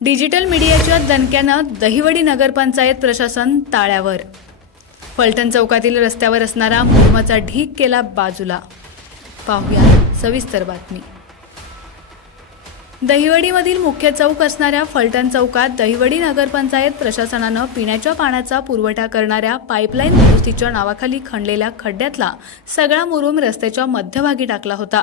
Digital मीडियाच्या दणक्यानं दहिवडी नगरपंचायत प्रशासन ताळ्यावर। फलटण चौकातील रस्त्यावर असणारा मुरुमाचा ढीग केला बाजूला। पाहूया सविस्तर बातमी। दहिवडीमधील मुख्य चौक असणाऱ्या फलटण चौकात दहिवडी नगरपंचायत प्रशासनानं पिण्याच्या पाण्याचा पुरवठा करणाऱ्या पाईपलाईन दुरुस्तीच्या नावाखाली खणलेल्या खड्ड्यातला सगळा मुरुम रस्त्याच्या मध्यभागी टाकला होता।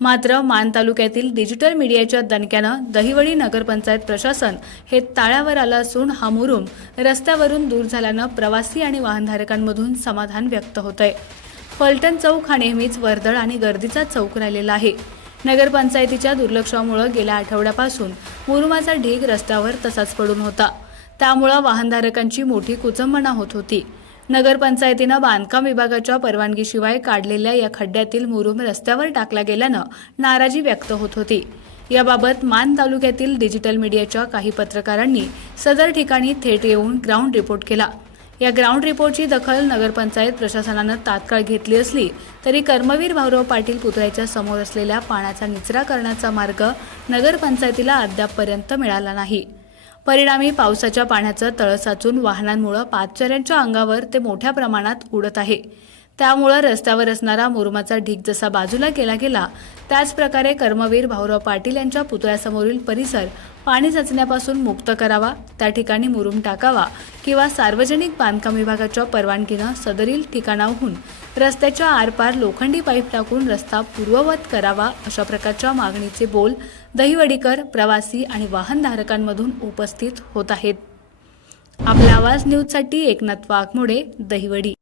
मात्र मान तालुक्यातील डिजिटल मीडियाच्या दणक्यानं दहिवडी नगरपंचायत प्रशासन हे ताळ्यावर आलं असून हा मुरुम रस्त्यावरून दूर झाल्यानं प्रवासी आणि वाहनधारकांमधून समाधान व्यक्त होतंय। फलटण चौक हा नेहमीच वर्दळ आणि गर्दीचा चौक राहिलेला आहे। नगरपंचायतीच्या दुर्लक्षामुळे गेल्या आठवड्यापासून मुरुमाचा ढीग रस्त्यावर तसाच पडून होता। त्यामुळे वाहनधारकांची मोठी कुचंबणा होत होती। नगरपंचायतीनं बांधकाम विभागाच्या परवानगीशिवाय काढलेल्या या खड्ड्यातील मुरुम रस्त्यावर टाकला गेल्यानं नाराजी व्यक्त होत होती। याबाबत मान तालुक्यातील डिजिटल मीडियाच्या काही पत्रकारांनी सदर ठिकाणी थेट येऊन ग्राउंड रिपोर्ट केला। या ग्राउंड रिपोर्टची दखल नगरपंचायत प्रशासनानं तात्काळ घेतली असली तरी कर्मवीर भाऊराव पाटील पुतळ्याच्या समोर असलेल्या पाण्याचा निचरा करण्याचा मार्ग नगरपंचायतीला अद्यापपर्यंत मिळाला नाही। परिणामी पावसाच्या पाण्याचं तळ साचून वाहनांमुळे पादचाऱ्यांच्या अंगावर ते मोठ्या प्रमाणात उडत आहे। त्यामुळे रस्त्यावर असणारा मुरुमाचा ढीग जसा बाजूला केला गेला त्याच प्रकारे कर्मवीर भाऊराव पाटील यांच्या पुतळ्यासमोरील परिसर पाणी साचण्यापासून मुक्त करावा, त्या ठिकाणी मुरुम टाकावा किंवा सार्वजनिक बांधकाम विभागाच्या परवानगीनं सदरील ठिकाणाहून रस्त्याच्या आरपार लोखंडी पाईप टाकून रस्ता पूर्ववत करावा, अशा प्रकारच्या मागणीचे बोल दहिवडीकर, प्रवासी आणि वाहनधारकांमधून उपस्थित होत आहेत। आपला आवाज न्यूजसाठी एकनाथ वाघमोडे, दहिवडी।